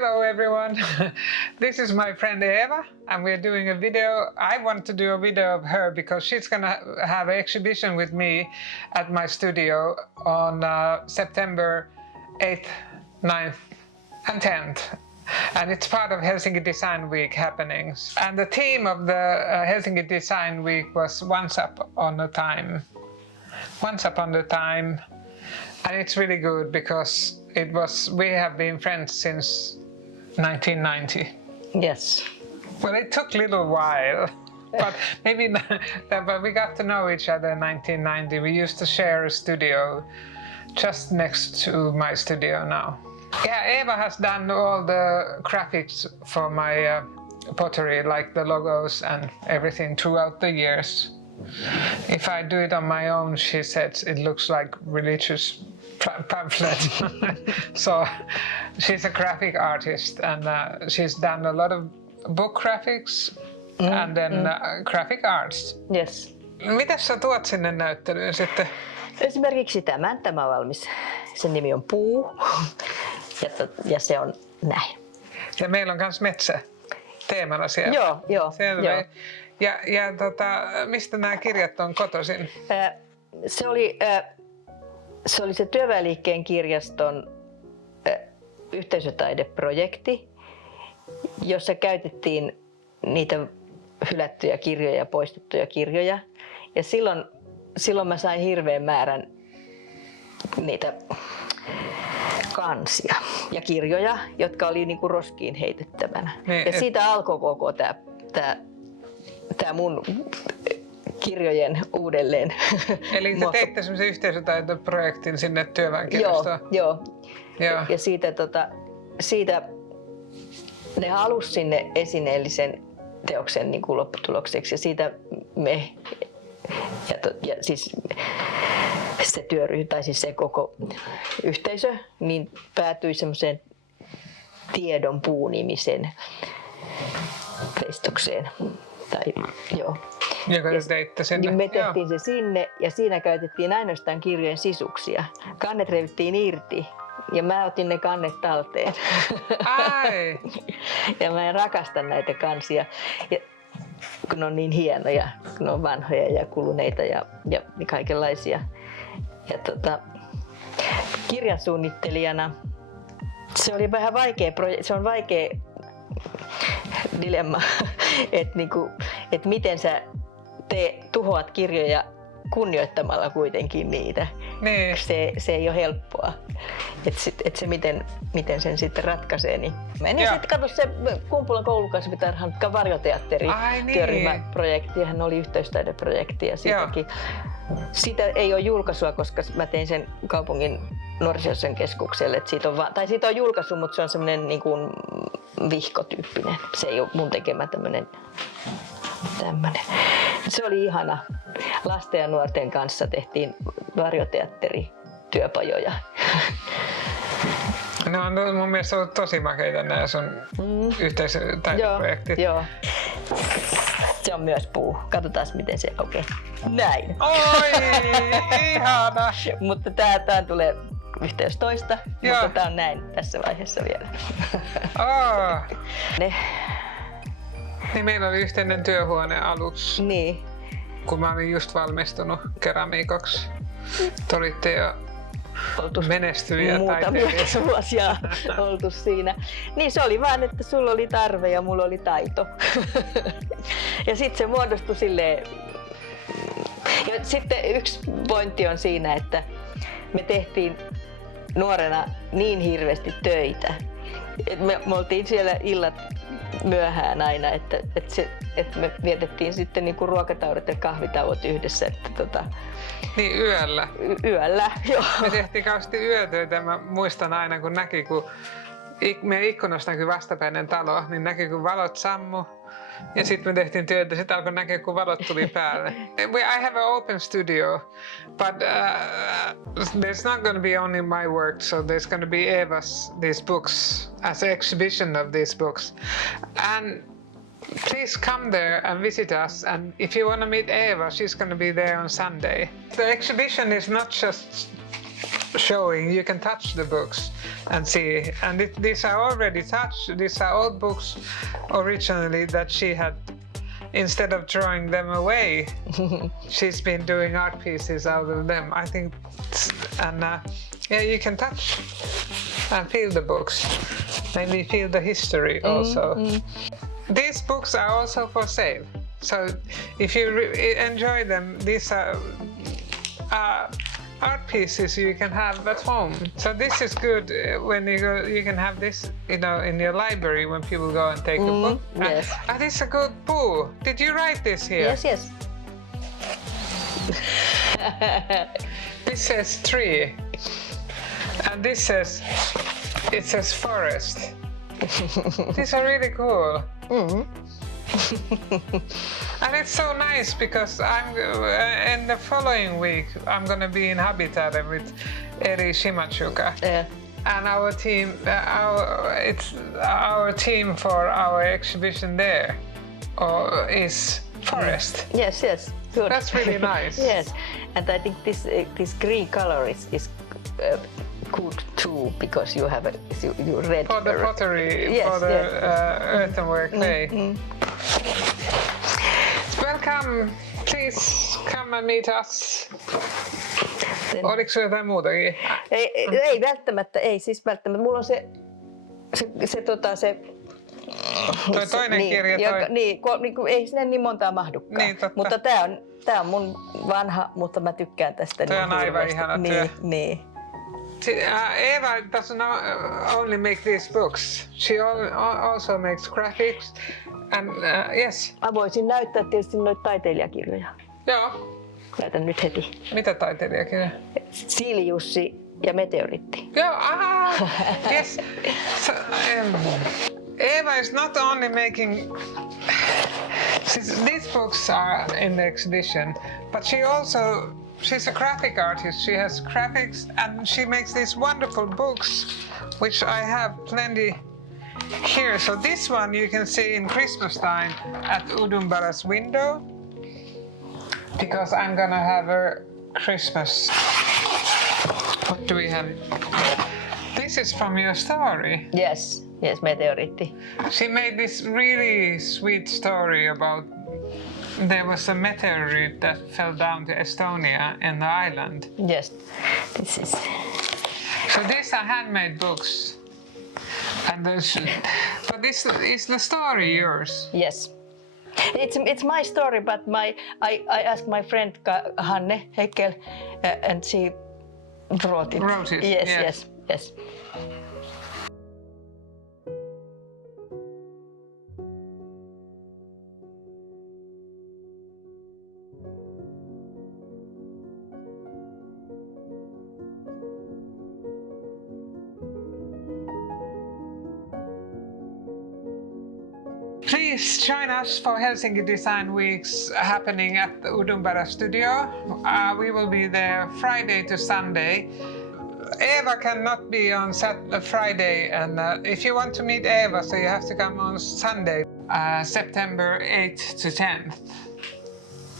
Hello everyone, this is my friend Eva and we're doing a video. I want to do a video of her because she's gonna have an exhibition with me at my studio on September 8th, 9th and 10th. And it's part of Helsinki Design Week happenings. And the theme of the Helsinki Design Week was Once Upon a Time. Once Upon a Time. And it's really good because we have been friends since 1990. Yes. Well, it took a little while, but maybe but we got to know each other in 1990. We used to share a studio just next to my studio now. Yeah, Eva has done all the graphics for my pottery, like the logos and everything throughout the years. If I do it on my own, she says it looks like religious pamphlet. So she's a graphic artist and she's done a lot of book graphics and then graphic arts. Yes. Mitäs sä tuot sinne näyttelyyn sitten? Esimerkiksi tämä on valmis. Sen nimi on Puu ja se on näin. Ja meillä on myös metsä teemana siellä. Joo. Selvä. Joo. Ja mistä nämä kirjat on kotoisin? Se oli se Työväenliikkeen kirjaston yhteisötaideprojekti, jossa käytettiin niitä hylättyjä kirjoja ja poistettuja kirjoja. Ja silloin mä sain hirveän määrän niitä kansia ja kirjoja, jotka oli niinku roskiin heitettävänä. Ja siitä alkoi koko tää mun kirjojen uudelleen. Eli te teitte semmoisen yhteisötaitoprojektin sinne Työväenkirjastoon? Joo. Ja siitä ne halusi sinne esineellisen teoksen niin kuin lopputulokseksi ja siitä me ja siis se työryhmä tai siis se koko yhteisö niin päätyi semmoiseen Tiedon puu-nimisen veistokseen. Joka te teitte sinne? Niin me tehtiin se sinne ja siinä käytettiin ainoastaan kirjojen sisuksia. Kannet revittiin irti ja mä otin ne kannet talteen. Ai! Ja mä rakastan näitä kansia, kun ne on niin hienoja, kun ne on vanhoja ja kuluneita ja kaikenlaisia. Ja kirjansuunnittelijana se oli vähän vaikea se on vaikea dilemma, että miten sä tuhoat kirjoja kunnioittamalla kuitenkin niitä. Niin. Se ei ole helppoa. Että se miten sen sitten ratkaisee. Niin. Menin sitten katsoa se Kumpulan koulukasvitarhan varjoteatteri työryhmäprojekti. Hän oli yhteystaideprojekti ja siitä ei ole julkaisua, koska mä tein sen kaupungin nuorisotyön keskukselle. Siitä on julkaisu, mutta se on semmoinen niin kuin vihkotyyppinen. Se ei ole mun tekemä tämmöinen. Se oli ihana. Lasten ja nuorten kanssa tehtiin varjoteatterityöpajoja. No on mun mielestä ollut tosi makeita nämä sun yhteisötaideprojektit. Joo. Se on myös puu. Katsotaan miten se näin. Oi, ihana! Mutta tää tulee yhteys toista, mutta tää on näin tässä vaiheessa vielä. Niin meillä oli yhteinen työhuone aluksi. Niin. Kun mä olin just valmistunut keramiikoksi. Te olitte jo menestyviä taiteilijoita. Muutamia vuosia oltu siinä. Niin se oli vaan, että sulla oli tarve ja mulla oli taito. Ja sitten se muodostui silleen. Ja sitten yksi pointti on siinä, että me tehtiin nuorena niin hirveästi töitä. Me oltiin siellä illat myöhään aina, että me vietettiin sitten niinku ruokatauot ja kahvitauot yhdessä. Niin yöllä? Yöllä, joo. Me tehtiin kauheasti yötöitä. Mä muistan aina, kun meidän ikkunasta näkyi vastapäinen talo, niin näki kun valot sammu. Ja sitten me tehtiin työtä, sitten alkoi näkeä, kun valot tuli päälle. I have an open studio, but there's not going to be only my work, so there's going to be these books, as an exhibition of these books. And please come there and visit us, and if you want to meet Eva, she's going to be there on Sunday. The exhibition is not just showing. You can touch the books and see. And these are already touched. These are old books originally that she had. Instead of throwing them away, she's been doing art pieces out of them. I think, and yeah, you can touch and feel the books. Maybe feel the history also. These books are also for sale. So if you enjoy them, these are art pieces you can have at home. So this is good when you go. You can have this, in your library when people go and take a book. Yes. This is a good book. Did you write this here? Yes, yes. This says tree, and this says forest. These are really cool. And it's so nice because I'm in the following week I'm gonna be in Habitat with Eri Shimachuka. Yeah. And our team, it's our team for our exhibition there, is forest. Yes, yes. Good. That's really nice. Yes, and I think this green color is good too because you have you red For the pottery, yes, for the yes. earthenware clay. Welcome, please come and meet us. Oliko sinulla jotain muutakin? Ei välttämättä, ei siis välttämättä. Mulla on se Toi toinen niin, kirja. ei sinne niin montaa mahdukaan. Niin, totta. Mutta tää on mun vanha, mutta mä tykkään tästä. Toi on aivan ihana työ. Niin. Eva doesn't only make these books. She also makes graphics. And yes. Mä voisin näyttää tietysti noita taiteilijakirjoja. Joo. Näytän nyt heti. Mitä taiteilijakirjoja? Siilijussi ja Meteoritti. Joo, yes. So, Eva is not only making these books are in the exhibition, but she's a graphic artist. She has graphics and she makes these wonderful books, which I have plenty here. So this one you can see in Christmas time at Udumbara's window, because I'm gonna have a Christmas. What do we have? This is from your story. Yes, Meteoritti. She made this really sweet story about there was a meteorite that fell down to Estonia in the island. Yes, this is. So these are handmade books. And but this is the story yours? Yes. It's my story, but I asked my friend Hanne Heckel, and she wrote it. Wrote it. Yes. Please join us for Helsinki Design Weeks happening at the Udumbara studio. We will be there Friday to Sunday. Eva cannot be on Friday, and if you want to meet Eva, so you have to come on Sunday, September 8th to 10th.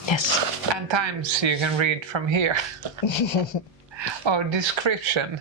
Yes. And times you can read from here. Or description.